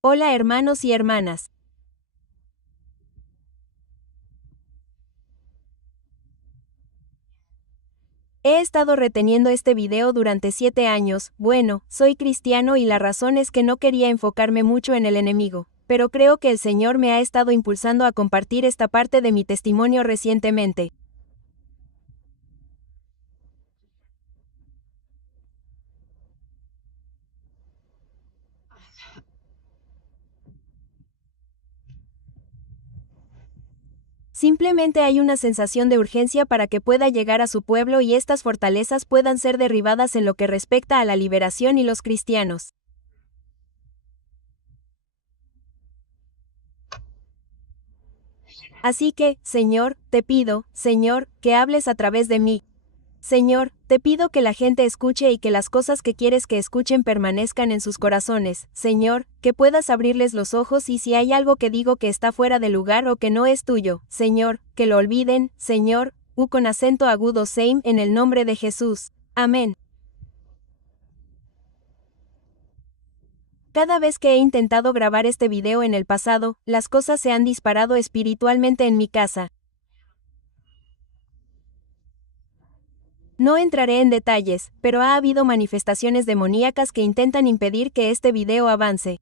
Hola hermanos y hermanas. He estado reteniendo este video durante 7 años. Bueno, soy cristiano y la razón es que no quería enfocarme mucho en el enemigo, pero creo que el Señor me ha estado impulsando a compartir esta parte de mi testimonio recientemente. Simplemente hay una sensación de urgencia para que pueda llegar a su pueblo y estas fortalezas puedan ser derribadas en lo que respecta a la liberación y los cristianos. Así que, Señor, te pido, Señor, que hables a través de mí. Señor, te pido que la gente escuche y que las cosas que quieres que escuchen permanezcan en sus corazones. Señor, que puedas abrirles los ojos y si hay algo que digo que está fuera de lugar o que no es tuyo, Señor, que lo olviden, Señor, con acento agudo same en el nombre de Jesús. Amén. Cada vez que he intentado grabar este video en el pasado, las cosas se han disparado espiritualmente en mi casa. No entraré en detalles, pero ha habido manifestaciones demoníacas que intentan impedir que este video avance.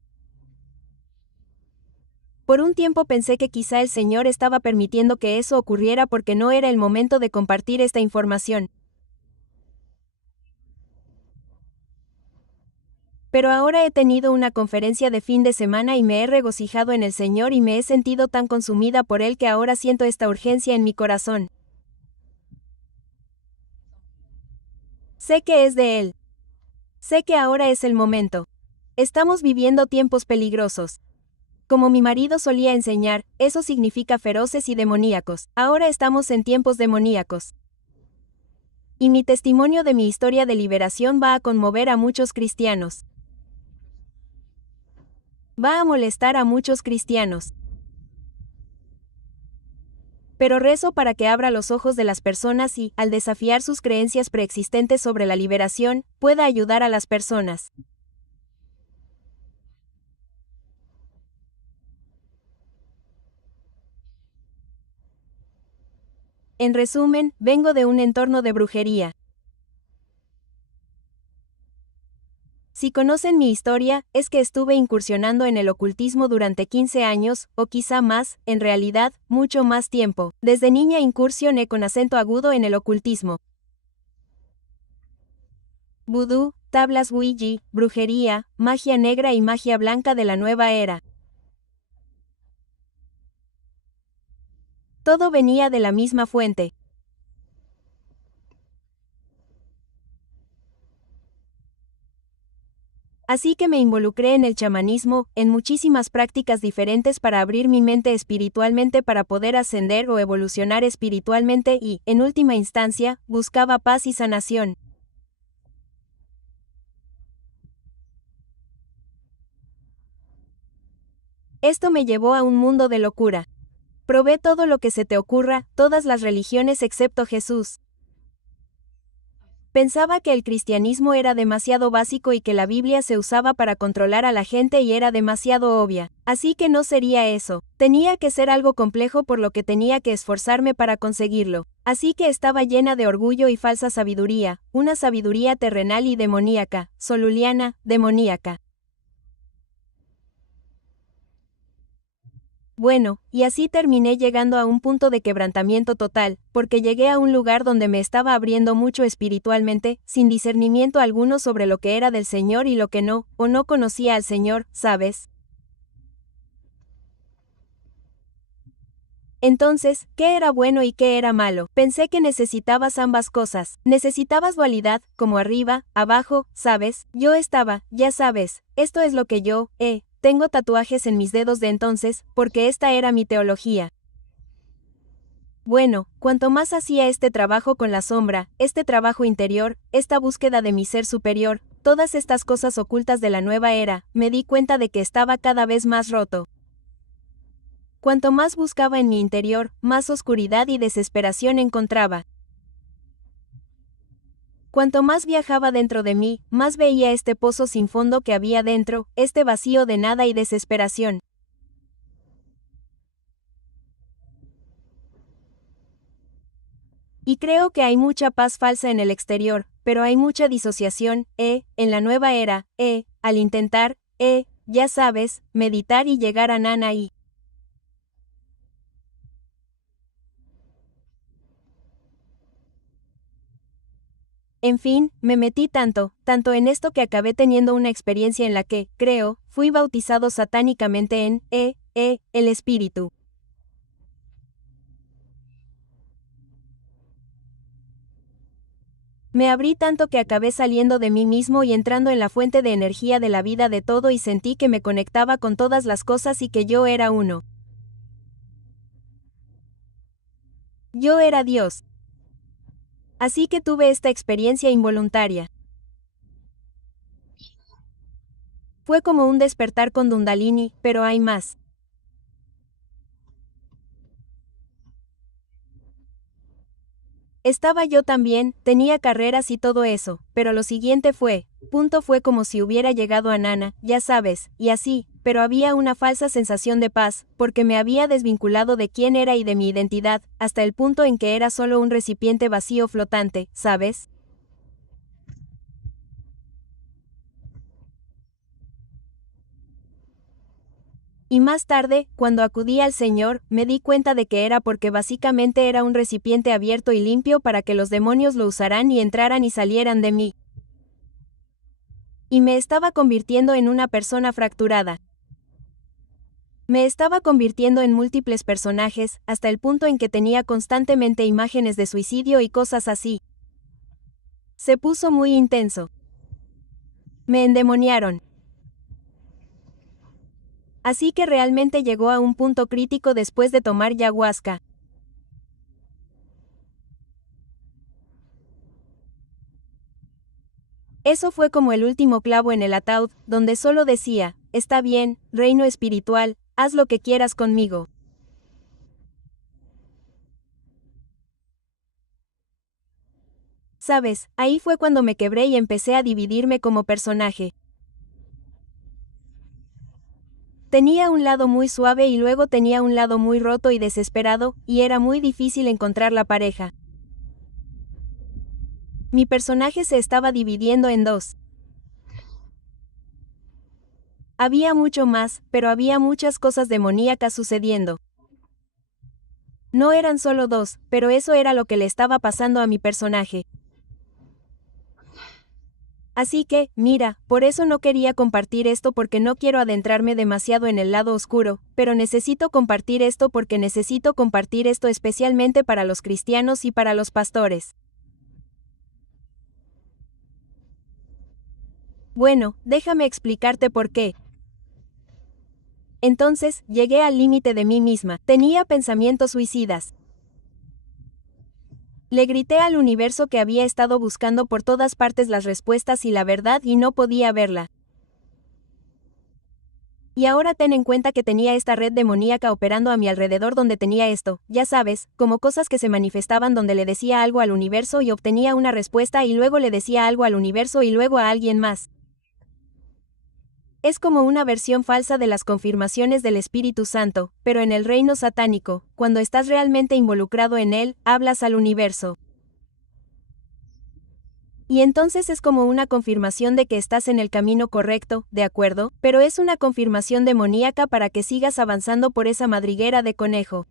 Por un tiempo pensé que quizá el Señor estaba permitiendo que eso ocurriera porque no era el momento de compartir esta información. Pero ahora he tenido una conferencia de fin de semana y me he regocijado en el Señor y me he sentido tan consumida por Él que ahora siento esta urgencia en mi corazón. Sé que es de Él. Sé que ahora es el momento. Estamos viviendo tiempos peligrosos. Como mi marido solía enseñar, eso significa feroces y demoníacos. Ahora estamos en tiempos demoníacos. Y mi testimonio de mi historia de liberación va a conmover a muchos cristianos. Va a molestar a muchos cristianos. Pero rezo para que abra los ojos de las personas y, al desafiar sus creencias preexistentes sobre la liberación, pueda ayudar a las personas. En resumen, vengo de un entorno de brujería. Si conocen mi historia, es que estuve incursionando en el ocultismo durante 15 años, o quizá más, en realidad, mucho más tiempo. Desde niña incursioné con acento agudo en el ocultismo. Vudú, tablas Ouija, brujería, magia negra y magia blanca de la nueva era. Todo venía de la misma fuente. Así que me involucré en el chamanismo, en muchísimas prácticas diferentes para abrir mi mente espiritualmente para poder ascender o evolucionar espiritualmente y, en última instancia, buscaba paz y sanación. Esto me llevó a un mundo de locura. Probé todo lo que se te ocurra, todas las religiones excepto Jesús. Pensaba que el cristianismo era demasiado básico y que la Biblia se usaba para controlar a la gente y era demasiado obvia. Así que no sería eso. Tenía que ser algo complejo por lo que tenía que esforzarme para conseguirlo. Así que estaba llena de orgullo y falsa sabiduría, una sabiduría terrenal y demoníaca, soluliana, demoníaca. Bueno, y así terminé llegando a un punto de quebrantamiento total, porque llegué a un lugar donde me estaba abriendo mucho espiritualmente, sin discernimiento alguno sobre lo que era del Señor y lo que no, o no conocía al Señor, ¿sabes? Entonces, ¿qué era bueno y qué era malo? Pensé que necesitabas ambas cosas. Necesitabas dualidad, como arriba, abajo, ¿sabes? Yo estaba, ya sabes, esto es lo que yo, tengo tatuajes en mis dedos de entonces, porque esta era mi teología. Bueno, cuanto más hacía este trabajo con la sombra, este trabajo interior, esta búsqueda de mi ser superior, todas estas cosas ocultas de la nueva era, me di cuenta de que estaba cada vez más roto. Cuanto más buscaba en mi interior, más oscuridad y desesperación encontraba. Cuanto más viajaba dentro de mí, más veía este pozo sin fondo que había dentro, este vacío de nada y desesperación. Y creo que hay mucha paz falsa en el exterior, pero hay mucha disociación, en la nueva era, al intentar, ya sabes, meditar y llegar a Nana y... En fin, me metí tanto en esto que acabé teniendo una experiencia en la que, creo, fui bautizado satánicamente en, el espíritu. Me abrí tanto que acabé saliendo de mí mismo y entrando en la fuente de energía de la vida de todo y sentí que me conectaba con todas las cosas y que yo era uno. Yo era Dios. Así que tuve esta experiencia involuntaria. Fue como un despertar con Kundalini, pero hay más. Estaba yo también, tenía carreras y todo eso, pero lo siguiente fue como si hubiera llegado a Nana, ya sabes, y así, pero había una falsa sensación de paz, porque me había desvinculado de quién era y de mi identidad, hasta el punto en que era solo un recipiente vacío flotante, ¿sabes? Y más tarde, cuando acudí al Señor, me di cuenta de que era porque básicamente era un recipiente abierto y limpio para que los demonios lo usaran y entraran y salieran de mí. Y me estaba convirtiendo en una persona fracturada. Me estaba convirtiendo en múltiples personajes, hasta el punto en que tenía constantemente imágenes de suicidio y cosas así. Se puso muy intenso. Me endemoniaron. Así que realmente llegó a un punto crítico después de tomar ayahuasca. Eso fue como el último clavo en el ataúd, donde solo decía, está bien, reino espiritual, haz lo que quieras conmigo. Sabes, ahí fue cuando me quebré y empecé a dividirme como personaje. Tenía un lado muy suave y luego tenía un lado muy roto y desesperado, y era muy difícil encontrar la pareja. Mi personaje se estaba dividiendo en dos. Había mucho más, pero había muchas cosas demoníacas sucediendo. No eran solo dos, pero eso era lo que le estaba pasando a mi personaje. Así que, mira, por eso no quería compartir esto porque no quiero adentrarme demasiado en el lado oscuro, pero necesito compartir esto porque necesito compartir esto especialmente para los cristianos y para los pastores. Bueno, déjame explicarte por qué. Entonces, llegué al límite de mí misma, tenía pensamientos suicidas. Le grité al universo que había estado buscando por todas partes las respuestas y la verdad y no podía verla. Y ahora ten en cuenta que tenía esta red demoníaca operando a mi alrededor donde tenía esto, ya sabes, como cosas que se manifestaban donde le decía algo al universo y obtenía una respuesta y luego le decía algo al universo y luego a alguien más. Es como una versión falsa de las confirmaciones del Espíritu Santo, pero en el reino satánico, cuando estás realmente involucrado en él, hablas al universo. Y entonces es como una confirmación de que estás en el camino correcto, ¿de acuerdo? Pero es una confirmación demoníaca para que sigas avanzando por esa madriguera de conejo.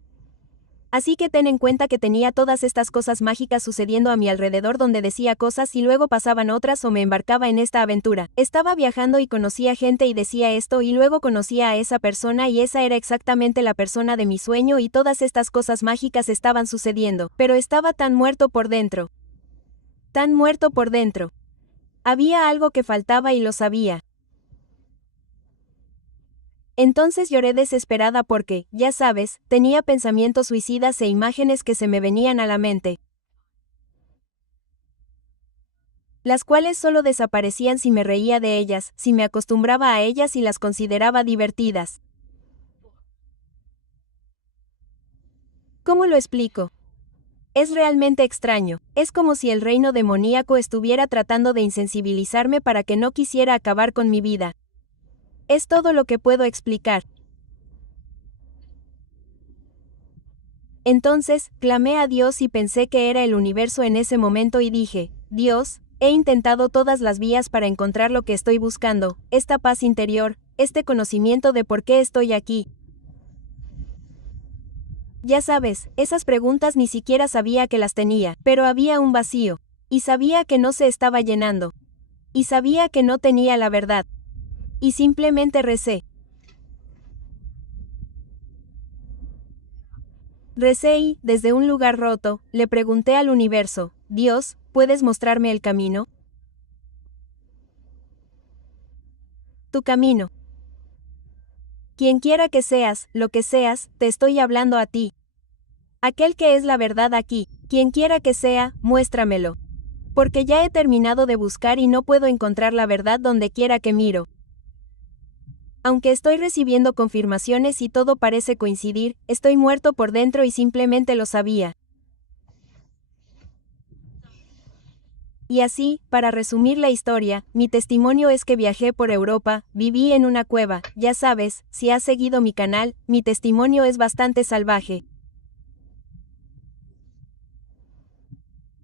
Así que ten en cuenta que tenía todas estas cosas mágicas sucediendo a mi alrededor donde decía cosas y luego pasaban otras o me embarcaba en esta aventura. Estaba viajando y conocía gente y decía esto y luego conocía a esa persona y esa era exactamente la persona de mi sueño y todas estas cosas mágicas estaban sucediendo, pero estaba tan muerto por dentro. Tan muerto por dentro. Había algo que faltaba y lo sabía. Entonces lloré desesperada porque, ya sabes, tenía pensamientos suicidas e imágenes que se me venían a la mente, las cuales solo desaparecían si me reía de ellas, si me acostumbraba a ellas y las consideraba divertidas. ¿Cómo lo explico? Es realmente extraño. Es como si el reino demoníaco estuviera tratando de insensibilizarme para que no quisiera acabar con mi vida. Es todo lo que puedo explicar. Entonces, clamé a Dios y pensé que era el universo en ese momento y dije, Dios, he intentado todas las vías para encontrar lo que estoy buscando, esta paz interior, este conocimiento de por qué estoy aquí. Ya sabes, esas preguntas ni siquiera sabía que las tenía, pero había un vacío. Y sabía que no se estaba llenando. Y sabía que no tenía la verdad. Y simplemente recé. Recé y, desde un lugar roto, le pregunté al universo, Dios, ¿puedes mostrarme el camino? Tu camino. Quien quiera que seas, lo que seas, te estoy hablando a ti. Aquel que es la verdad aquí, quien quiera que sea, muéstramelo. Porque ya he terminado de buscar y no puedo encontrar la verdad donde quiera que miro. Aunque estoy recibiendo confirmaciones y todo parece coincidir, estoy muerto por dentro y simplemente lo sabía. Y así, para resumir la historia, mi testimonio es que viajé por Europa, viví en una cueva, ya sabes, si has seguido mi canal, mi testimonio es bastante salvaje.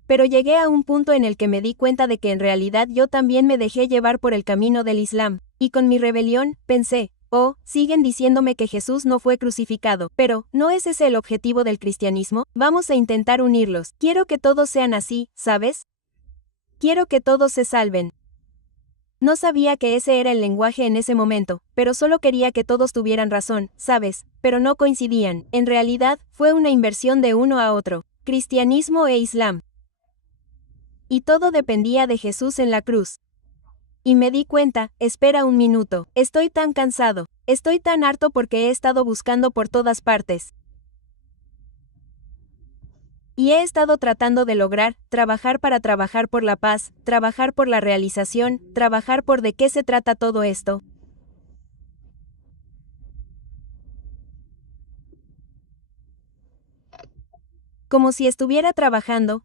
Pero llegué a un punto en el que me di cuenta de que en realidad yo también me dejé llevar por el camino del Islam, y con mi rebelión, pensé, oh, siguen diciéndome que Jesús no fue crucificado, pero, ¿no es ese el objetivo del cristianismo? Vamos a intentar unirlos, quiero que todos sean así, ¿sabes? Quiero que todos se salven. No sabía que ese era el lenguaje en ese momento, pero solo quería que todos tuvieran razón, ¿sabes? Pero no coincidían, en realidad, fue una inversión de uno a otro, cristianismo e Islam. Y todo dependía de Jesús en la cruz. Y me di cuenta, espera un minuto, estoy tan cansado, estoy tan harto porque he estado buscando por todas partes. Y he estado tratando de lograr, trabajar por la paz, trabajar por la realización, trabajar por de qué se trata todo esto. Como si estuviera trabajando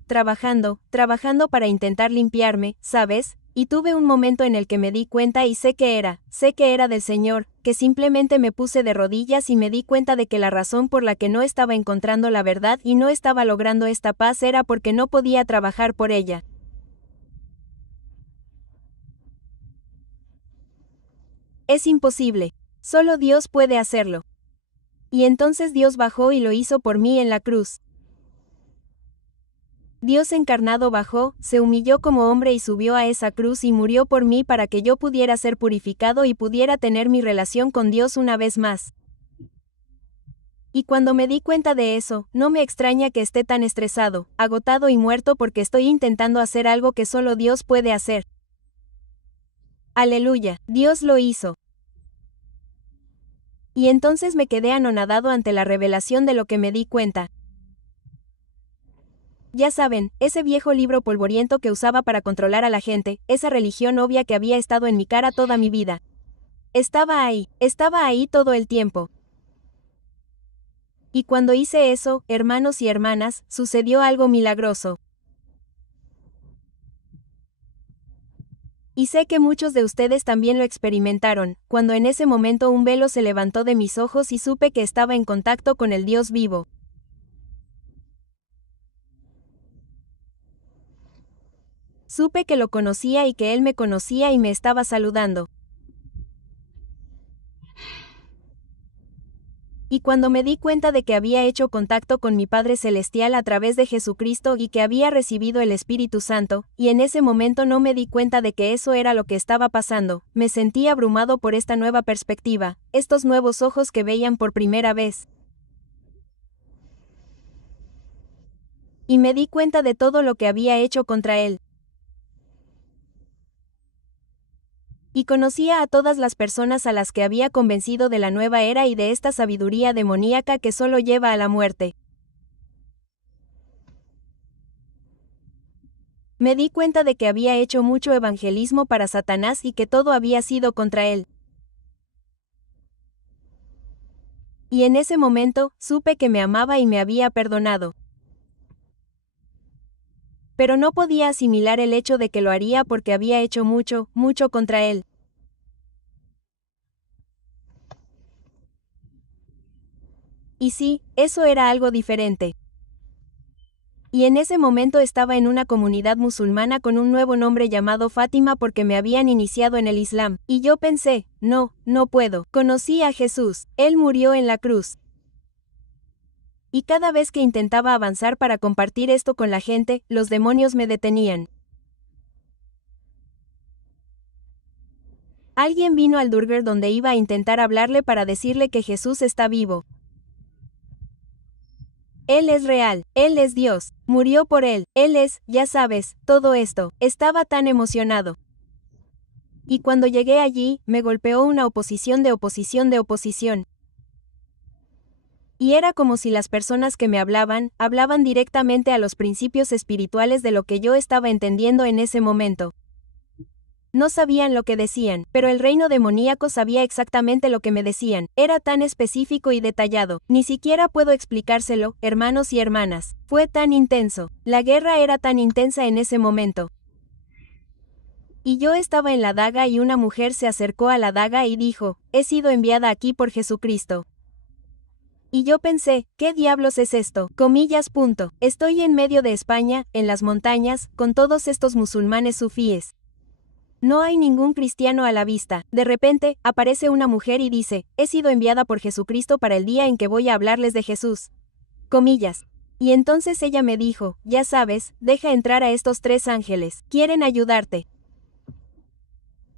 para intentar limpiarme, ¿sabes? Y tuve un momento en el que me di cuenta y sé que era del Señor, que simplemente me puse de rodillas y me di cuenta de que la razón por la que no estaba encontrando la verdad y no estaba logrando esta paz era porque no podía trabajar por ella. Es imposible. Solo Dios puede hacerlo. Y entonces Dios bajó y lo hizo por mí en la cruz. Dios encarnado bajó, se humilló como hombre y subió a esa cruz y murió por mí para que yo pudiera ser purificado y pudiera tener mi relación con Dios una vez más. Y cuando me di cuenta de eso, no me extraña que esté tan estresado, agotado y muerto porque estoy intentando hacer algo que solo Dios puede hacer. Aleluya, Dios lo hizo. Y entonces me quedé anonadado ante la revelación de lo que me di cuenta. Ya saben, ese viejo libro polvoriento que usaba para controlar a la gente, esa religión obvia que había estado en mi cara toda mi vida. Estaba ahí todo el tiempo. Y cuando hice eso, hermanos y hermanas, sucedió algo milagroso. Y sé que muchos de ustedes también lo experimentaron, cuando en ese momento un velo se levantó de mis ojos y supe que estaba en contacto con el Dios vivo. Supe que lo conocía y que Él me conocía y me estaba saludando. Y cuando me di cuenta de que había hecho contacto con mi Padre Celestial a través de Jesucristo y que había recibido el Espíritu Santo, y en ese momento no me di cuenta de que eso era lo que estaba pasando, me sentí abrumado por esta nueva perspectiva, estos nuevos ojos que veían por primera vez. Y me di cuenta de todo lo que había hecho contra Él. Y conocía a todas las personas a las que había convencido de la nueva era y de esta sabiduría demoníaca que solo lleva a la muerte. Me di cuenta de que había hecho mucho evangelismo para Satanás y que todo había sido contra él. Y en ese momento, supe que me amaba y me había perdonado. Pero no podía asimilar el hecho de que lo haría porque había hecho mucho, mucho contra él. Y sí, eso era algo diferente. Y en ese momento estaba en una comunidad musulmana con un nuevo nombre llamado Fátima porque me habían iniciado en el Islam, y yo pensé, no, no puedo. Conocí a Jesús, Él murió en la cruz. Y cada vez que intentaba avanzar para compartir esto con la gente, los demonios me detenían. Alguien vino al Durgar donde iba a intentar hablarle para decirle que Jesús está vivo. Él es real, Él es Dios, murió por Él, Él es, ya sabes, todo esto. Estaba tan emocionado. Y cuando llegué allí, me golpeó una oposición de oposición de oposición. Y era como si las personas que me hablaban directamente a los principios espirituales de lo que yo estaba entendiendo en ese momento. No sabían lo que decían, pero el reino demoníaco sabía exactamente lo que me decían. Era tan específico y detallado. Ni siquiera puedo explicárselo, hermanos y hermanas. Fue tan intenso. La guerra era tan intensa en ese momento. Y yo estaba en la daga y una mujer se acercó a la daga y dijo, he sido enviada aquí por Jesucristo. Y yo pensé, ¿qué diablos es esto? Comillas. Estoy en medio de España, en las montañas, con todos estos musulmanes sufíes. No hay ningún cristiano a la vista. De repente, aparece una mujer y dice, he sido enviada por Jesucristo para el día en que voy a hablarles de Jesús. Comillas. Y entonces ella me dijo, ya sabes, deja entrar a estos 3 ángeles. Quieren ayudarte.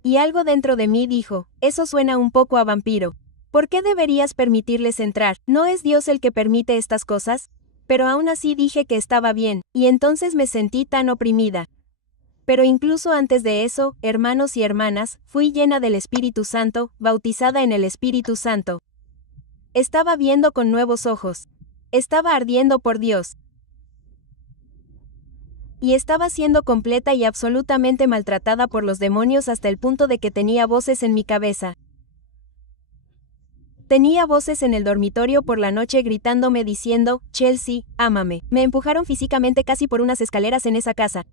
Y algo dentro de mí dijo, eso suena un poco a vampiro. ¿Por qué deberías permitirles entrar? ¿No es Dios el que permite estas cosas? Pero aún así dije que estaba bien, y entonces me sentí tan oprimida. Pero incluso antes de eso, hermanos y hermanas, fui llena del Espíritu Santo, bautizada en el Espíritu Santo. Estaba viendo con nuevos ojos. Estaba ardiendo por Dios. Y estaba siendo completa y absolutamente maltratada por los demonios hasta el punto de que tenía voces en mi cabeza. Tenía voces en el dormitorio por la noche gritándome diciendo, Chelsea, ámame. Me empujaron físicamente casi por unas escaleras en esa casa.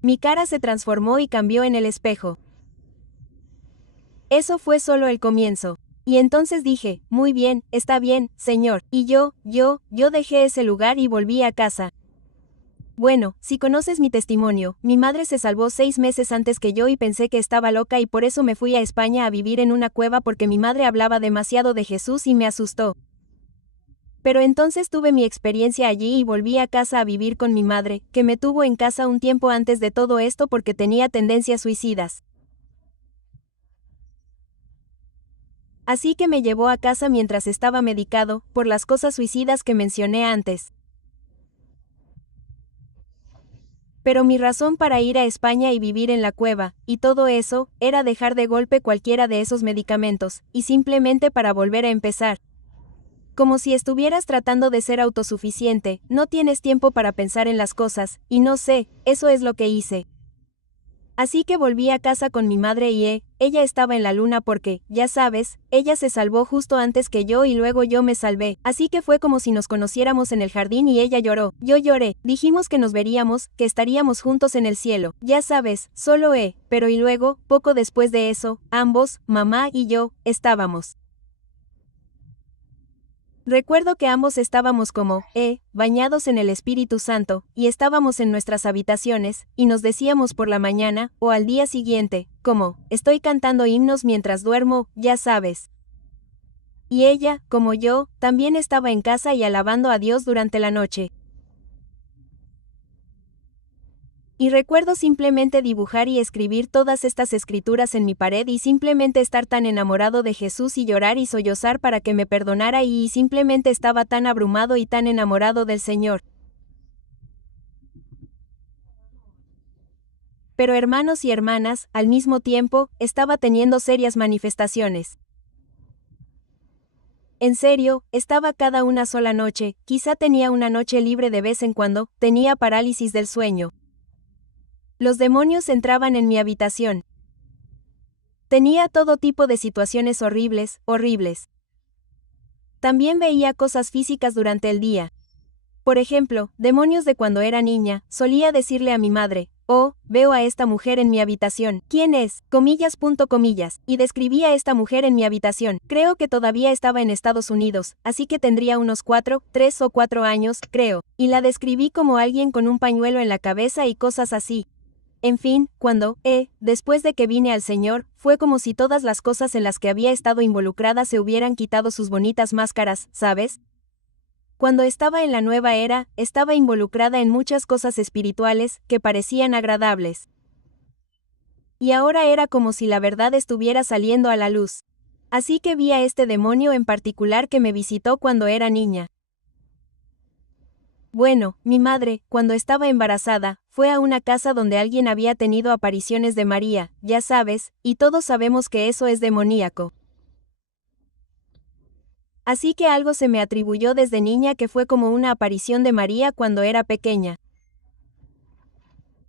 Mi cara se transformó y cambió en el espejo. Eso fue solo el comienzo. Y entonces dije, muy bien, está bien, señor. Y yo dejé ese lugar y volví a casa. Bueno, si conoces mi testimonio, mi madre se salvó 6 meses antes que yo y pensé que estaba loca y por eso me fui a España a vivir en una cueva porque mi madre hablaba demasiado de Jesús y me asustó. Pero entonces tuve mi experiencia allí y volví a casa a vivir con mi madre, que me tuvo en casa un tiempo antes de todo esto porque tenía tendencias suicidas. Así que me llevó a casa mientras estaba medicado, por las cosas suicidas que mencioné antes. Pero mi razón para ir a España y vivir en la cueva, y todo eso, era dejar de golpe cualquiera de esos medicamentos, y simplemente para volver a empezar. Como si estuvieras tratando de ser autosuficiente, no tienes tiempo para pensar en las cosas, y no sé, eso es lo que hice. Así que volví a casa con mi madre y ella estaba en la luna porque, ya sabes, ella se salvó justo antes que yo y luego yo me salvé, así que fue como si nos conociéramos en el jardín y ella lloró, yo lloré, dijimos que nos veríamos, que estaríamos juntos en el cielo, ya sabes, solo pero y luego, poco después de eso, ambos, mamá y yo, estábamos. Recuerdo que ambos estábamos como, bañados en el Espíritu Santo, y estábamos en nuestras habitaciones, y nos decíamos por la mañana, o al día siguiente, como, estoy cantando himnos mientras duermo, ya sabes. Y ella, como yo, también estaba en casa y alabando a Dios durante la noche. Y recuerdo simplemente dibujar y escribir todas estas escrituras en mi pared y simplemente estar tan enamorado de Jesús y llorar y sollozar para que me perdonara y simplemente estaba tan abrumado y tan enamorado del Señor. Pero hermanos y hermanas, al mismo tiempo, estaba teniendo serias manifestaciones. En serio, estaba cada una sola noche, quizá tenía una noche libre de vez en cuando, tenía parálisis del sueño. Los demonios entraban en mi habitación. Tenía todo tipo de situaciones horribles, horribles. También veía cosas físicas durante el día. Por ejemplo, demonios de cuando era niña, solía decirle a mi madre, oh, veo a esta mujer en mi habitación. ¿Quién es? Comillas punto comillas. Y describía a esta mujer en mi habitación. Creo que todavía estaba en Estados Unidos, así que tendría unos 3 o 4 años, creo. Y la describí como alguien con un pañuelo en la cabeza y cosas así. En fin, después de que vine al Señor, fue como si todas las cosas en las que había estado involucrada se hubieran quitado sus bonitas máscaras, ¿sabes? Cuando estaba en la nueva era, estaba involucrada en muchas cosas espirituales que parecían agradables. Y ahora era como si la verdad estuviera saliendo a la luz. Así que vi a este demonio en particular que me visitó cuando era niña. Bueno, mi madre, cuando estaba embarazada, fue a una casa donde alguien había tenido apariciones de María, ya sabes, y todos sabemos que eso es demoníaco. Así que algo se me atribuyó desde niña que fue como una aparición de María cuando era pequeña.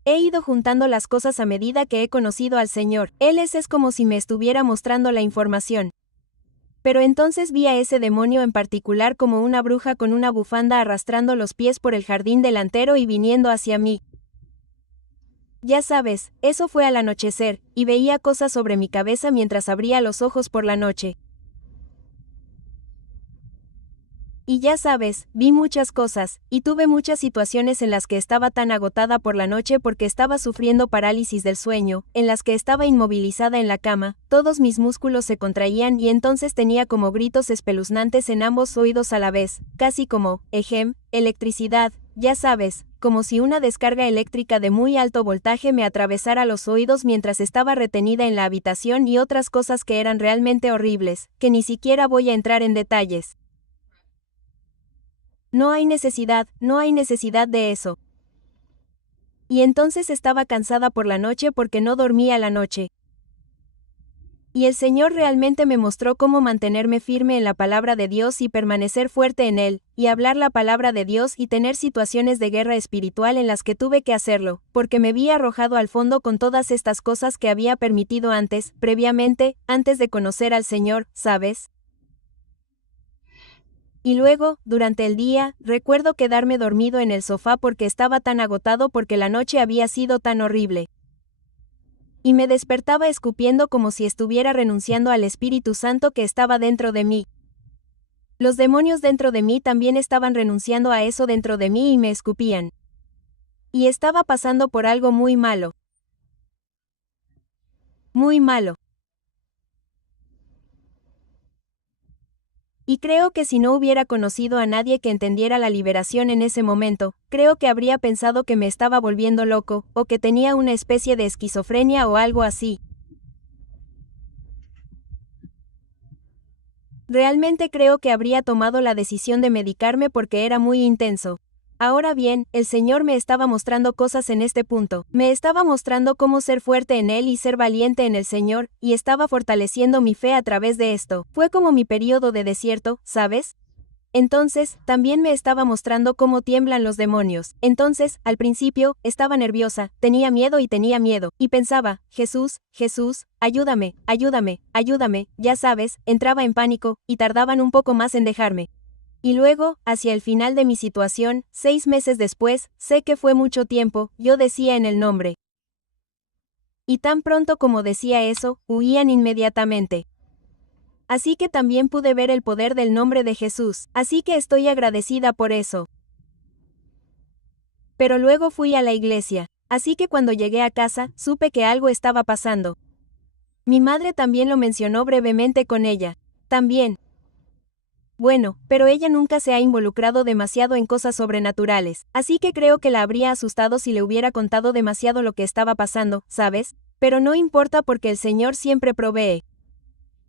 He ido juntando las cosas a medida que he conocido al Señor. Él es como si me estuviera mostrando la información. Pero entonces vi a ese demonio en particular como una bruja con una bufanda arrastrando los pies por el jardín delantero y viniendo hacia mí. Ya sabes, eso fue al anochecer, y veía cosas sobre mi cabeza mientras abría los ojos por la noche. Y ya sabes, vi muchas cosas, y tuve muchas situaciones en las que estaba tan agotada por la noche porque estaba sufriendo parálisis del sueño, en las que estaba inmovilizada en la cama, todos mis músculos se contraían y entonces tenía como gritos espeluznantes en ambos oídos a la vez, casi como, electricidad, ya sabes, como si una descarga eléctrica de muy alto voltaje me atravesara los oídos mientras estaba retenida en la habitación y otras cosas que eran realmente horribles, que ni siquiera voy a entrar en detalles. No hay necesidad de eso. Y entonces estaba cansada por la noche porque no dormía la noche. Y el Señor realmente me mostró cómo mantenerme firme en la palabra de Dios y permanecer fuerte en Él, y hablar la palabra de Dios y tener situaciones de guerra espiritual en las que tuve que hacerlo, porque me vi arrojado al fondo con todas estas cosas que había permitido previamente, antes de conocer al Señor, ¿sabes? Y luego, durante el día, recuerdo quedarme dormido en el sofá porque estaba tan agotado porque la noche había sido tan horrible. Y me despertaba escupiendo como si estuviera renunciando al Espíritu Santo que estaba dentro de mí. Los demonios dentro de mí también estaban renunciando a eso dentro de mí y me escupían. Y estaba pasando por algo muy malo. Muy malo. Y creo que si no hubiera conocido a nadie que entendiera la liberación en ese momento, creo que habría pensado que me estaba volviendo loco, o que tenía una especie de esquizofrenia o algo así. Realmente creo que habría tomado la decisión de medicarme porque era muy intenso. Ahora bien, el Señor me estaba mostrando cosas en este punto. Me estaba mostrando cómo ser fuerte en Él y ser valiente en el Señor, y estaba fortaleciendo mi fe a través de esto. Fue como mi período de desierto, ¿sabes? Entonces, también me estaba mostrando cómo tiemblan los demonios. Entonces, al principio, estaba nerviosa, tenía miedo, y pensaba, Jesús, Jesús, ayúdame, ayúdame, ayúdame, ya sabes, entraba en pánico, y tardaban un poco más en dejarme. Y luego, hacia el final de mi situación, 6 meses después, sé que fue mucho tiempo, yo decía en el nombre. Y tan pronto como decía eso, huían inmediatamente. Así que también pude ver el poder del nombre de Jesús, así que estoy agradecida por eso. Pero luego fui a la iglesia, así que cuando llegué a casa, supe que algo estaba pasando. Mi madre también lo mencionó brevemente con ella. También. Bueno, pero ella nunca se ha involucrado demasiado en cosas sobrenaturales, así que creo que la habría asustado si le hubiera contado demasiado lo que estaba pasando, ¿sabes? Pero no importa porque el Señor siempre provee.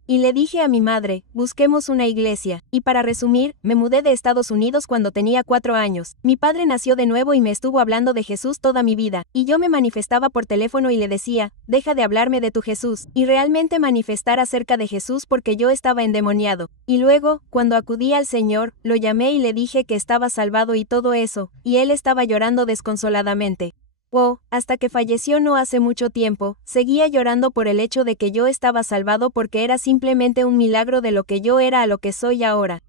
Y le dije a mi madre, busquemos una iglesia, y para resumir, me mudé de Estados Unidos cuando tenía 4 años. Mi padre nació de nuevo y me estuvo hablando de Jesús toda mi vida, y yo me manifestaba por teléfono y le decía, deja de hablarme de tu Jesús, y realmente manifestar acerca de Jesús porque yo estaba endemoniado. Y luego, cuando acudí al Señor, lo llamé y le dije que estaba salvado y todo eso, y él estaba llorando desconsoladamente. Hasta que falleció no hace mucho tiempo, seguía llorando por el hecho de que yo estaba salvado porque era simplemente un milagro de lo que yo era a lo que soy ahora.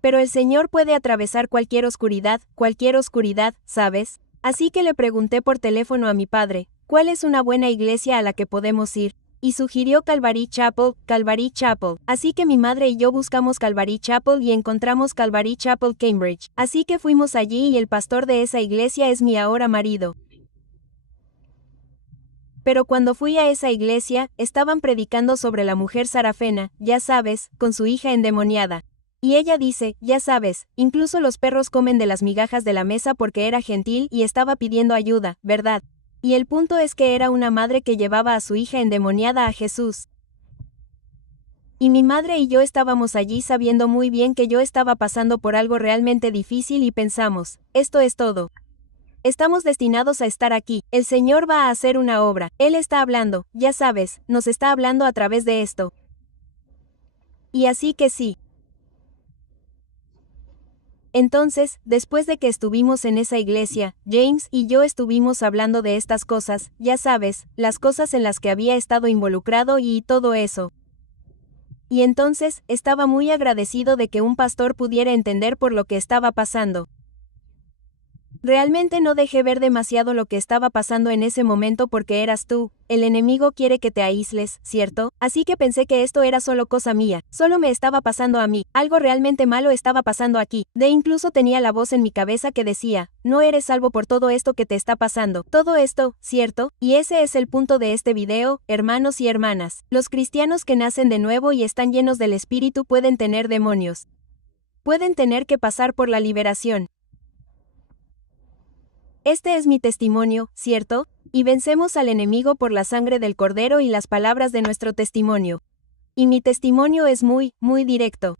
Pero el Señor puede atravesar cualquier oscuridad, ¿sabes? Así que le pregunté por teléfono a mi padre, ¿cuál es una buena iglesia a la que podemos ir? Y sugirió Calvary Chapel. Así que mi madre y yo buscamos Calvary Chapel y encontramos Calvary Chapel Cambridge. Así que fuimos allí y el pastor de esa iglesia es mi ahora marido. Pero cuando fui a esa iglesia, estaban predicando sobre la mujer Sarafena, ya sabes, con su hija endemoniada. Y ella dice, ya sabes, incluso los perros comen de las migajas de la mesa porque era gentil y estaba pidiendo ayuda, ¿verdad? Y el punto es que era una madre que llevaba a su hija endemoniada a Jesús. Y mi madre y yo estábamos allí sabiendo muy bien que yo estaba pasando por algo realmente difícil y pensamos, esto es todo. Estamos destinados a estar aquí, el Señor va a hacer una obra, Él está hablando, ya sabes, nos está hablando a través de esto. Y así que sí. Entonces, después de que estuvimos en esa iglesia, James y yo estuvimos hablando de estas cosas, ya sabes, las cosas en las que había estado involucrado y todo eso. Y entonces, estaba muy agradecido de que un pastor pudiera entender por lo que estaba pasando. Realmente no dejé ver demasiado lo que estaba pasando en ese momento porque eras tú, el enemigo quiere que te aísles, ¿cierto? Así que pensé que esto era solo cosa mía, solo me estaba pasando a mí, algo realmente malo estaba pasando aquí, incluso tenía la voz en mi cabeza que decía, no eres salvo por todo esto que te está pasando, todo esto, ¿cierto? Y ese es el punto de este video, hermanos y hermanas, los cristianos que nacen de nuevo y están llenos del Espíritu pueden tener demonios. Pueden tener que pasar por la liberación. Este es mi testimonio, ¿cierto? Y vencemos al enemigo por la sangre del Cordero y las palabras de nuestro testimonio. Y mi testimonio es muy directo.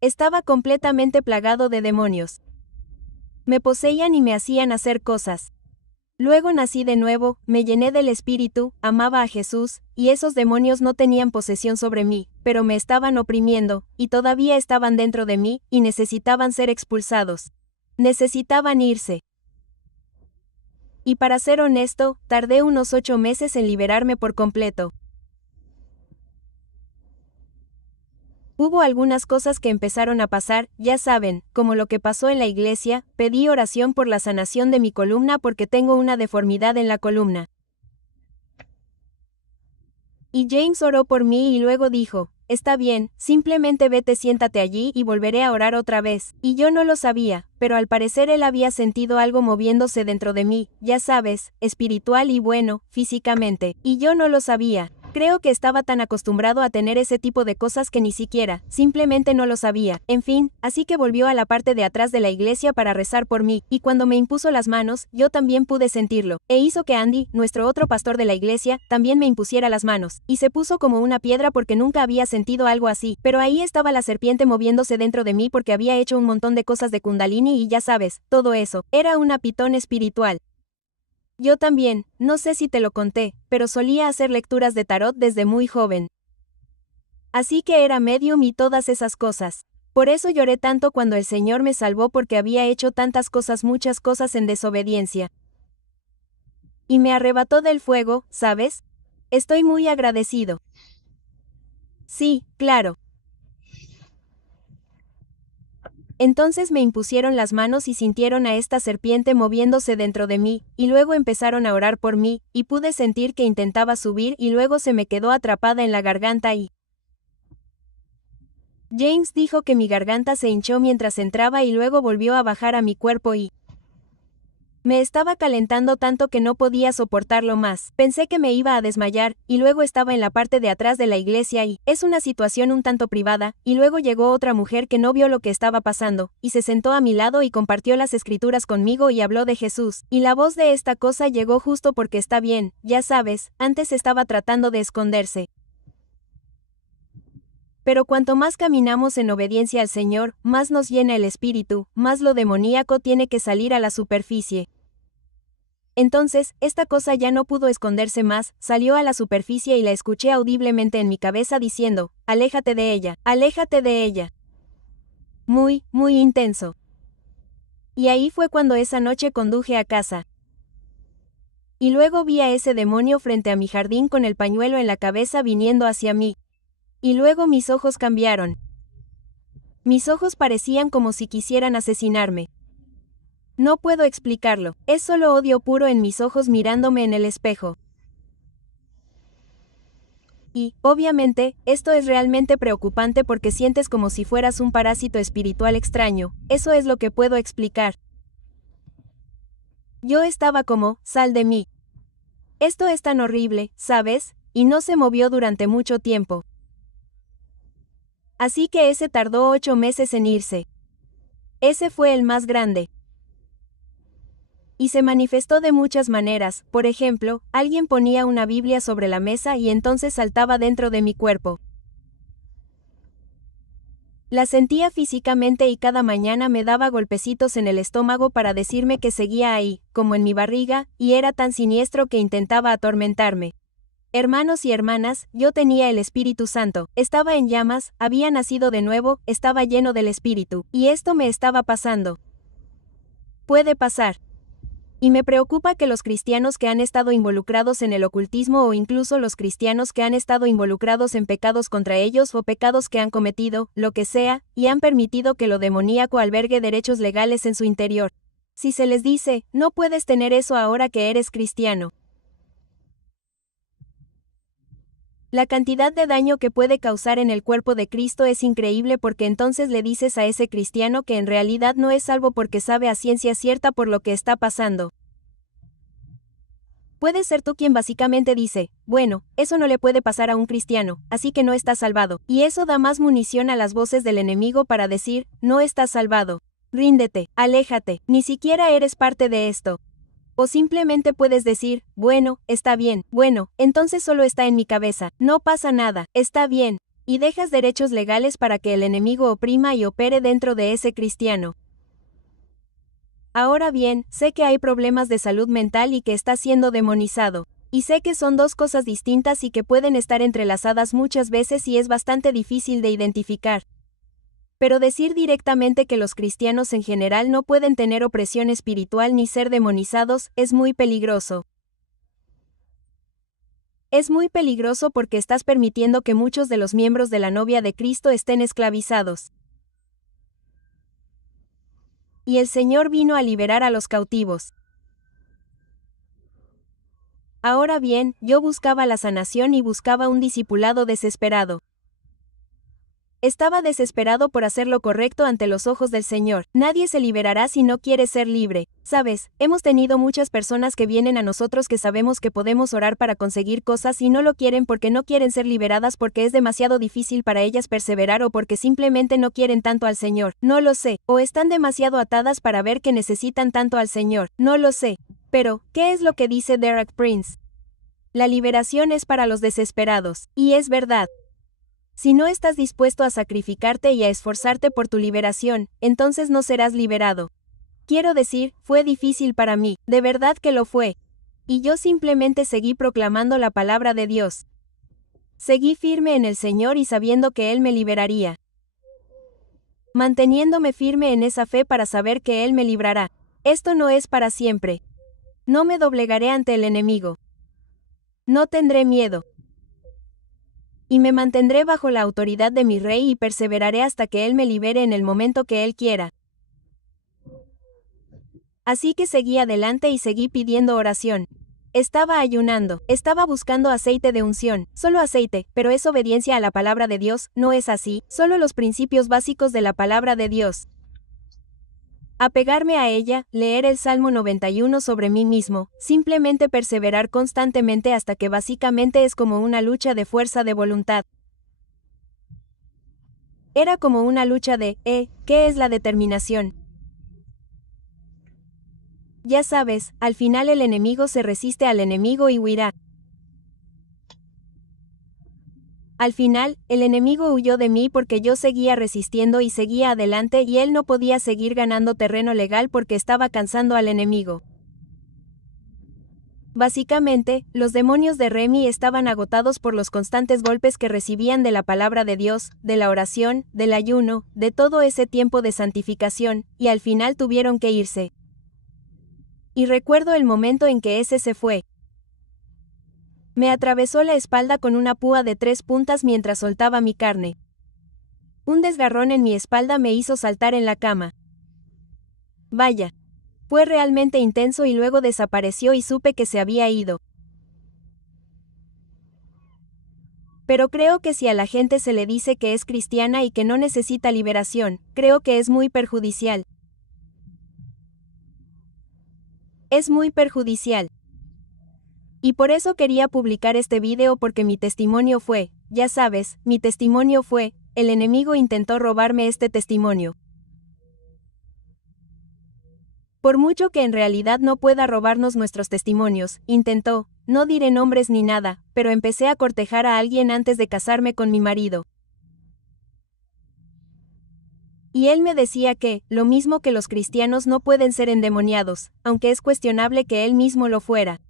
Estaba completamente plagado de demonios. Me poseían y me hacían hacer cosas. Luego nací de nuevo, me llené del Espíritu, amaba a Jesús, y esos demonios no tenían posesión sobre mí, pero me estaban oprimiendo, y todavía estaban dentro de mí, y necesitaban ser expulsados. Necesitaban irse. Y para ser honesto, tardé unos 8 meses en liberarme por completo. Hubo algunas cosas que empezaron a pasar, ya saben, como lo que pasó en la iglesia, pedí oración por la sanación de mi columna porque tengo una deformidad en la columna. Y James oró por mí y luego dijo, está bien, simplemente vete, siéntate allí y volveré a orar otra vez. Y yo no lo sabía, pero al parecer él había sentido algo moviéndose dentro de mí, ya sabes, espiritual y bueno, físicamente, y yo no lo sabía. Creo que estaba tan acostumbrado a tener ese tipo de cosas que ni siquiera, simplemente no lo sabía. En fin, así que volvió a la parte de atrás de la iglesia para rezar por mí, y cuando me impuso las manos, yo también pude sentirlo. E hizo que Andy, nuestro otro pastor de la iglesia, también me impusiera las manos. Y se puso como una piedra porque nunca había sentido algo así. Pero ahí estaba la serpiente moviéndose dentro de mí porque había hecho un montón de cosas de Kundalini y ya sabes, todo eso. Era una pitón espiritual. Yo también, no sé si te lo conté, pero solía hacer lecturas de tarot desde muy joven. Así que era medium y todas esas cosas. Por eso lloré tanto cuando el Señor me salvó porque había hecho tantas cosas, muchas cosas en desobediencia. Y me arrebató del fuego, ¿sabes? Estoy muy agradecido. Sí, claro. Entonces me impusieron las manos y sintieron a esta serpiente moviéndose dentro de mí, y luego empezaron a orar por mí, y pude sentir que intentaba subir y luego se me quedó atrapada en la garganta y... James dijo que mi garganta se hinchó mientras entraba y luego volvió a bajar a mi cuerpo y... Me estaba calentando tanto que no podía soportarlo más. Pensé que me iba a desmayar, y luego estaba en la parte de atrás de la iglesia y, es una situación un tanto privada, y luego llegó otra mujer que no vio lo que estaba pasando, y se sentó a mi lado y compartió las escrituras conmigo y habló de Jesús, y la voz de esta cosa llegó justo porque está bien, ya sabes, antes estaba tratando de esconderse. Pero cuanto más caminamos en obediencia al Señor, más nos llena el espíritu, más lo demoníaco tiene que salir a la superficie. Entonces, esta cosa ya no pudo esconderse más, salió a la superficie y la escuché audiblemente en mi cabeza diciendo, aléjate de ella, aléjate de ella. Muy intenso. Y ahí fue cuando esa noche conduje a casa. Y luego vi a ese demonio frente a mi jardín con el pañuelo en la cabeza viniendo hacia mí. Y luego mis ojos cambiaron. Mis ojos parecían como si quisieran asesinarme. No puedo explicarlo, es solo odio puro en mis ojos mirándome en el espejo. Y, obviamente, esto es realmente preocupante porque sientes como si fueras un parásito espiritual extraño, eso es lo que puedo explicar. Yo estaba como, sal de mí. Esto es tan horrible, ¿sabes? Y no se movió durante mucho tiempo. Así que ese tardó 8 meses en irse. Ese fue el más grande. Y se manifestó de muchas maneras, por ejemplo, alguien ponía una Biblia sobre la mesa y entonces saltaba dentro de mi cuerpo. La sentía físicamente y cada mañana me daba golpecitos en el estómago para decirme que seguía ahí, como en mi barriga, y era tan siniestro que intentaba atormentarme. Hermanos y hermanas, yo tenía el Espíritu Santo, estaba en llamas, había nacido de nuevo, estaba lleno del Espíritu, y esto me estaba pasando. Puede pasar. Y me preocupa que los cristianos que han estado involucrados en el ocultismo o incluso los cristianos que han estado involucrados en pecados contra ellos o pecados que han cometido, lo que sea, y han permitido que lo demoníaco albergue derechos legales en su interior. Si se les dice, no puedes tener eso ahora que eres cristiano. La cantidad de daño que puede causar en el cuerpo de Cristo es increíble porque entonces le dices a ese cristiano que en realidad no es salvo porque sabe a ciencia cierta por lo que está pasando. Puedes ser tú quien básicamente dice, bueno, eso no le puede pasar a un cristiano, así que no está salvado, y eso da más munición a las voces del enemigo para decir, no estás salvado. Ríndete, aléjate, ni siquiera eres parte de esto. O simplemente puedes decir, bueno, está bien, bueno, entonces solo está en mi cabeza, no pasa nada, está bien, y dejas derechos legales para que el enemigo oprima y opere dentro de ese cristiano. Ahora bien, sé que hay problemas de salud mental y que está siendo demonizado. Y sé que son dos cosas distintas y que pueden estar entrelazadas muchas veces y es bastante difícil de identificar. Pero decir directamente que los cristianos en general no pueden tener opresión espiritual ni ser demonizados es muy peligroso. Es muy peligroso porque estás permitiendo que muchos de los miembros de la novia de Cristo estén esclavizados. Y el Señor vino a liberar a los cautivos. Ahora bien, yo buscaba la sanación y buscaba un discipulado desesperado. Estaba desesperado por hacer lo correcto ante los ojos del Señor. Nadie se liberará si no quiere ser libre. Sabes, hemos tenido muchas personas que vienen a nosotros que sabemos que podemos orar para conseguir cosas y no lo quieren porque no quieren ser liberadas porque es demasiado difícil para ellas perseverar o porque simplemente no quieren tanto al Señor. No lo sé. O están demasiado atadas para ver que necesitan tanto al Señor. No lo sé. Pero, ¿qué es lo que dice Derek Prince? La liberación es para los desesperados. Y es verdad. Si no estás dispuesto a sacrificarte y a esforzarte por tu liberación, entonces no serás liberado. Quiero decir, fue difícil para mí, de verdad que lo fue. Y yo simplemente seguí proclamando la palabra de Dios. Seguí firme en el Señor y sabiendo que Él me liberaría. Manteniéndome firme en esa fe para saber que Él me librará. Esto no es para siempre. No me doblegaré ante el enemigo. No tendré miedo. Y me mantendré bajo la autoridad de mi Rey y perseveraré hasta que Él me libere en el momento que Él quiera. Así que seguí adelante y seguí pidiendo oración. Estaba ayunando, estaba buscando aceite de unción, solo aceite, pero es obediencia a la palabra de Dios, ¿no es así? Solo los principios básicos de la palabra de Dios. Apegarme a ella, leer el Salmo 91 sobre mí mismo, simplemente perseverar constantemente hasta que básicamente es como una lucha de fuerza de voluntad. Era como una lucha de, ¿qué es la determinación? Ya sabes, al final el enemigo se resiste al enemigo y huirá. Al final, el enemigo huyó de mí porque yo seguía resistiendo y seguía adelante y él no podía seguir ganando terreno legal porque estaba cansando al enemigo. Básicamente, los demonios de Remy estaban agotados por los constantes golpes que recibían de la palabra de Dios, de la oración, del ayuno, de todo ese tiempo de santificación, y al final tuvieron que irse. Y recuerdo el momento en que ese se fue. Me atravesó la espalda con una púa de 3 puntas mientras soltaba mi carne. Un desgarrón en mi espalda me hizo saltar en la cama. Vaya. Fue realmente intenso y luego desapareció y supe que se había ido. Pero creo que si a la gente se le dice que es cristiana y que no necesita liberación, creo que es muy perjudicial. Es muy perjudicial. Y por eso quería publicar este video porque mi testimonio fue, ya sabes, mi testimonio fue, el enemigo intentó robarme este testimonio. Por mucho que en realidad no pueda robarnos nuestros testimonios, intentó, no diré nombres ni nada, pero empecé a cortejar a alguien antes de casarme con mi marido. Y él me decía que, lo mismo que los cristianos no pueden ser endemoniados, aunque es cuestionable que él mismo lo fuera.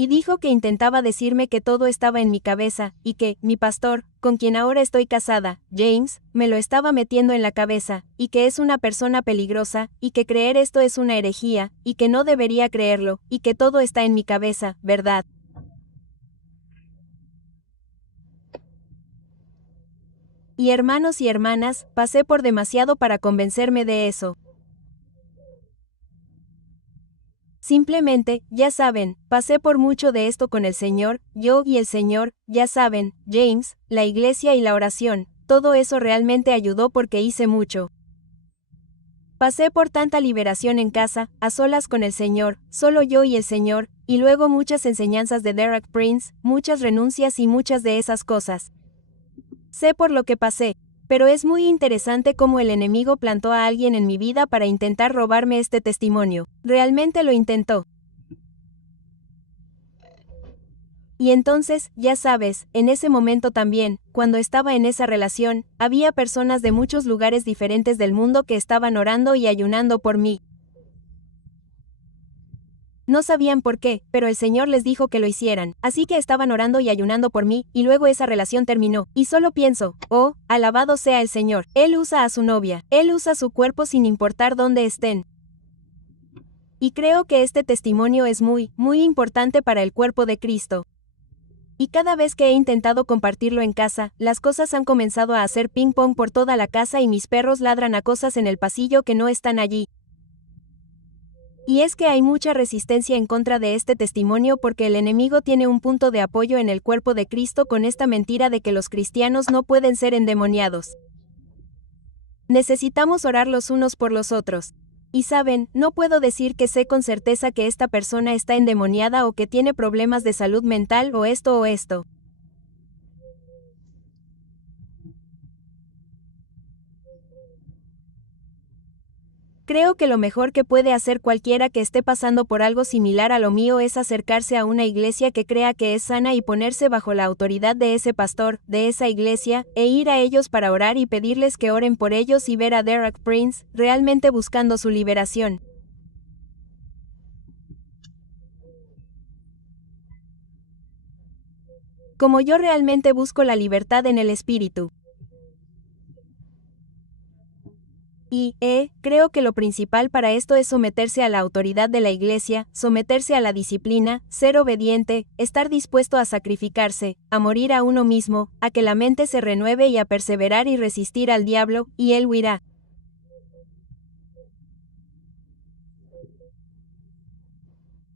Y dijo que intentaba decirme que todo estaba en mi cabeza, y que, mi pastor, con quien ahora estoy casada, James, me lo estaba metiendo en la cabeza, y que es una persona peligrosa, y que creer esto es una herejía, y que no debería creerlo, y que todo está en mi cabeza, ¿verdad? Y hermanos y hermanas, pasé por demasiado para convencerme de eso. Simplemente, ya saben, pasé por mucho de esto con el Señor, yo y el Señor, ya saben, James, la iglesia y la oración, todo eso realmente ayudó porque hice mucho. Pasé por tanta liberación en casa, a solas con el Señor, solo yo y el Señor, y luego muchas enseñanzas de Derek Prince, muchas renuncias y muchas de esas cosas. Sé por lo que pasé. Pero es muy interesante cómo el enemigo plantó a alguien en mi vida para intentar robarme este testimonio. Realmente lo intentó. Y entonces, ya sabes, en ese momento también, cuando estaba en esa relación, había personas de muchos lugares diferentes del mundo que estaban orando y ayunando por mí. No sabían por qué, pero el Señor les dijo que lo hicieran, así que estaban orando y ayunando por mí, y luego esa relación terminó, y solo pienso, oh, alabado sea el Señor, Él usa a su novia, Él usa su cuerpo sin importar dónde estén. Y creo que este testimonio es muy, muy importante para el cuerpo de Cristo. Y cada vez que he intentado compartirlo en casa, las cosas han comenzado a hacer ping pong por toda la casa y mis perros ladran a cosas en el pasillo que no están allí. Y es que hay mucha resistencia en contra de este testimonio porque el enemigo tiene un punto de apoyo en el cuerpo de Cristo con esta mentira de que los cristianos no pueden ser endemoniados. Necesitamos orar los unos por los otros. Y saben, no puedo decir que sé con certeza que esta persona está endemoniada o que tiene problemas de salud mental o esto o esto. Creo que lo mejor que puede hacer cualquiera que esté pasando por algo similar a lo mío es acercarse a una iglesia que crea que es sana y ponerse bajo la autoridad de ese pastor, de esa iglesia, e ir a ellos para orar y pedirles que oren por ellos y ver a Derek Prince, realmente buscando su liberación. Como yo realmente busco la libertad en el espíritu. Y, creo que lo principal para esto es someterse a la autoridad de la iglesia, someterse a la disciplina, ser obediente, estar dispuesto a sacrificarse, a morir a uno mismo, a que la mente se renueve y a perseverar y resistir al diablo, y él huirá.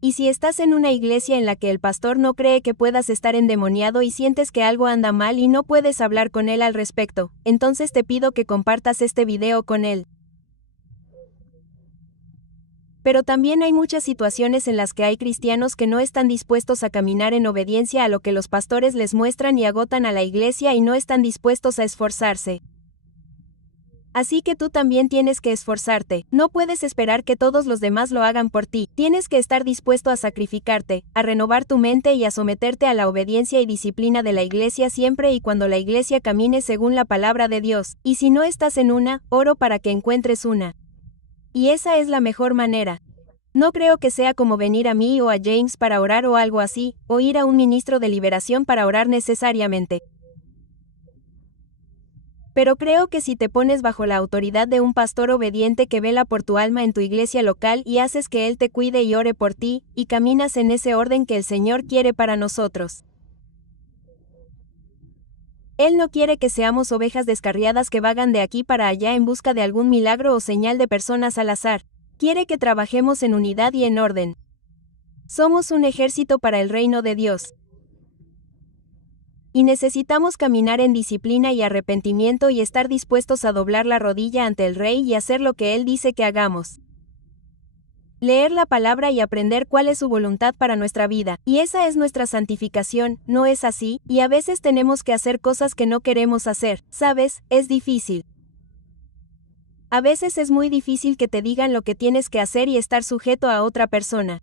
Y si estás en una iglesia en la que el pastor no cree que puedas estar endemoniado y sientes que algo anda mal y no puedes hablar con él al respecto, entonces te pido que compartas este video con él. Pero también hay muchas situaciones en las que hay cristianos que no están dispuestos a caminar en obediencia a lo que los pastores les muestran y agotan a la iglesia y no están dispuestos a esforzarse. Así que tú también tienes que esforzarte, no puedes esperar que todos los demás lo hagan por ti, tienes que estar dispuesto a sacrificarte, a renovar tu mente y a someterte a la obediencia y disciplina de la iglesia siempre y cuando la iglesia camine según la palabra de Dios, y si no estás en una, oro para que encuentres una. Y esa es la mejor manera. No creo que sea como venir a mí o a James para orar o algo así, o ir a un ministro de liberación para orar necesariamente. Pero creo que si te pones bajo la autoridad de un pastor obediente que vela por tu alma en tu iglesia local y haces que él te cuide y ore por ti, y caminas en ese orden que el Señor quiere para nosotros. Él no quiere que seamos ovejas descarriadas que vagan de aquí para allá en busca de algún milagro o señal de personas al azar. Quiere que trabajemos en unidad y en orden. Somos un ejército para el reino de Dios. Y necesitamos caminar en disciplina y arrepentimiento y estar dispuestos a doblar la rodilla ante el Rey y hacer lo que Él dice que hagamos. Leer la palabra y aprender cuál es su voluntad para nuestra vida, y esa es nuestra santificación, ¿no es así? Y a veces tenemos que hacer cosas que no queremos hacer, ¿sabes? Es difícil. A veces es muy difícil que te digan lo que tienes que hacer y estar sujeto a otra persona.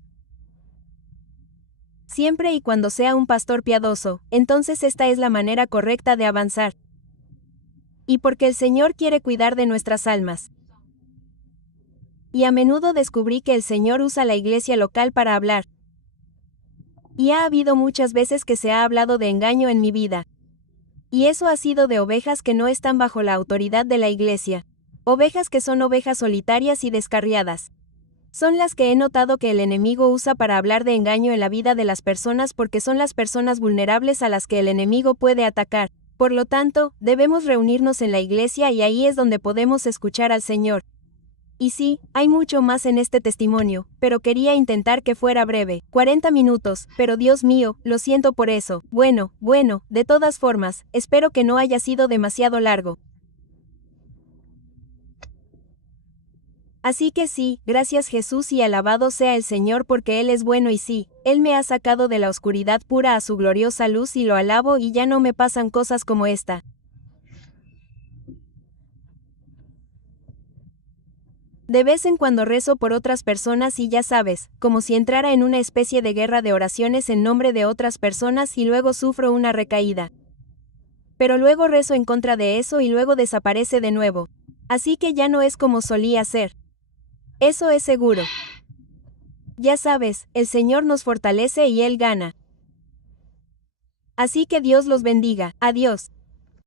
Siempre y cuando sea un pastor piadoso, entonces esta es la manera correcta de avanzar. Y porque el Señor quiere cuidar de nuestras almas. Y a menudo descubrí que el Señor usa la iglesia local para hablar. Y ha habido muchas veces que se ha hablado de engaño en mi vida. Y eso ha sido de ovejas que no están bajo la autoridad de la iglesia. Ovejas que son ovejas solitarias y descarriadas. Son las que he notado que el enemigo usa para hablar de engaño en la vida de las personas porque son las personas vulnerables a las que el enemigo puede atacar. Por lo tanto, debemos reunirnos en la iglesia y ahí es donde podemos escuchar al Señor. Y sí, hay mucho más en este testimonio, pero quería intentar que fuera breve, 40 minutos, pero Dios mío, lo siento por eso. Bueno, de todas formas, espero que no haya sido demasiado largo. Así que sí, gracias Jesús y alabado sea el Señor porque Él es bueno y sí, Él me ha sacado de la oscuridad pura a su gloriosa luz y lo alabo y ya no me pasan cosas como esta. De vez en cuando rezo por otras personas y ya sabes, como si entrara en una especie de guerra de oraciones en nombre de otras personas y luego sufro una recaída. Pero luego rezo en contra de eso y luego desaparece de nuevo. Así que ya no es como solía ser. Eso es seguro. Ya sabes, el Señor nos fortalece y Él gana. Así que Dios los bendiga. Adiós.